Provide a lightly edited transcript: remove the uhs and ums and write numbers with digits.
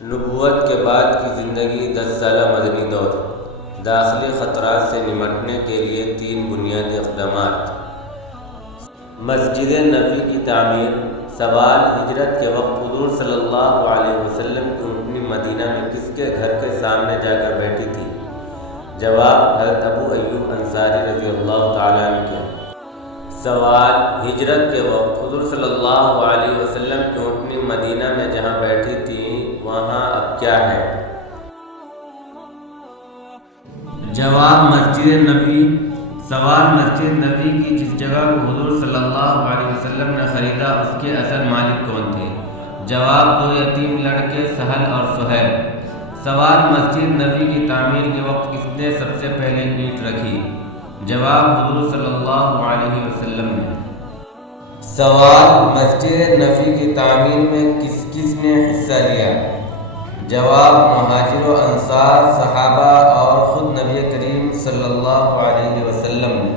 نبوت کے بعد کی زندگی 10 سالہ مدنی دور، داخلی خطرات سے نمٹنے کے لیے 3 بنیادی اقدامات۔ مسجد نبوی کی تعمیر۔ سوال: ہجرت کے وقت حضور صلی اللہ علیہ وسلم کی اونٹنی مدینہ میں کس کے گھر کے سامنے جا کر بیٹھی تھی؟ جواب: حضرت ابو ایوب انصاری رضی اللہ تعالیٰ عنہ کے۔ سوال: ہجرت کے وقت حضور صلی اللہ علیہ وسلم کی اونٹنی مدینہ میں جہاں بیٹھی تھی وہاں اب کیا ہے؟ جواب: مسجد نبوی۔ سوال: مسجد نبوی کی جس جگہ کو حضور صلی اللہ علیہ وسلم نے خریدا اس کے اصل مالک کون تھے؟ جواب: 2 یتیم لڑکے سہل اور سہیل۔ سوال: مسجد نبوی کی تعمیر کے وقت کس نے سب سے پہلے اینٹ رکھی؟ جواب: حضور صلی اللہ علیہ وسلم نے۔ سوال: مسجد نبوی کی تعمیر میں کس کس نے حصہ لیا؟ جواب: مہاجر و انصار، صحابہ اور خود نبی کریم صلی اللہ علیہ وسلم نے۔